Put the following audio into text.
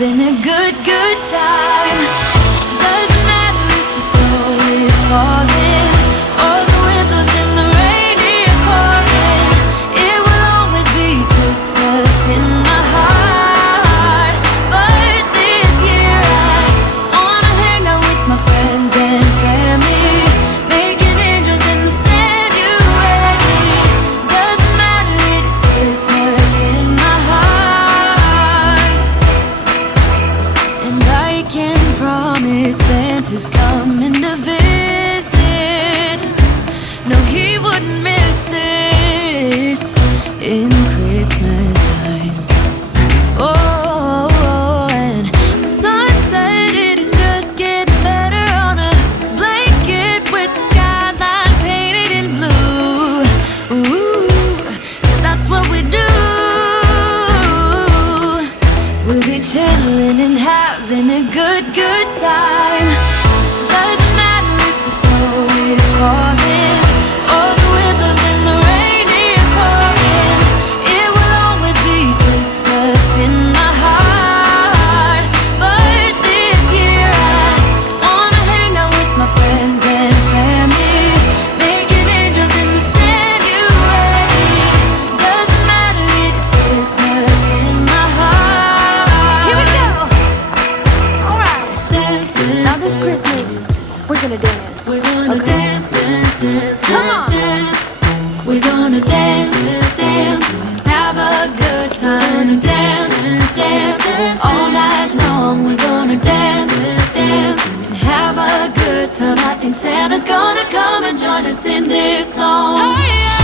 having a good time. Doesn't matter if the snow is falling or the wind blows and the rain is pouring. It will always be Christmas in my heart. But this year I wanna hang out with my friends and family, making angels in the sand. You ready? Doesn't matter, it is Christmas in my heart. And I can promise Santa's coming to visit. No, he wouldn't miss this in Christmas times. Oh, and the sun said it is just getting better on a blanket with the skyline painted in blue. Ooh, that's what we do. We'll be chilling and having a good time. Doesn't matter if the snow is falling or the wind blows and the rain is pouring. It will always be Christmas in my heart. But this year I wanna hang out with my friends and family, making angels in the sand. You ready? Doesn't matter, it is Christmas in my heart. Here we go. All right. Now this Christmas, we're gonna dance. We're gonna dance, dance, dance, come on. Dance. We're gonna dance, dance, have a good time. Dance, dance, all night long. We're gonna dance, dance, and have a good time. I think Santa's gonna come and join us in this song. Oh, yeah.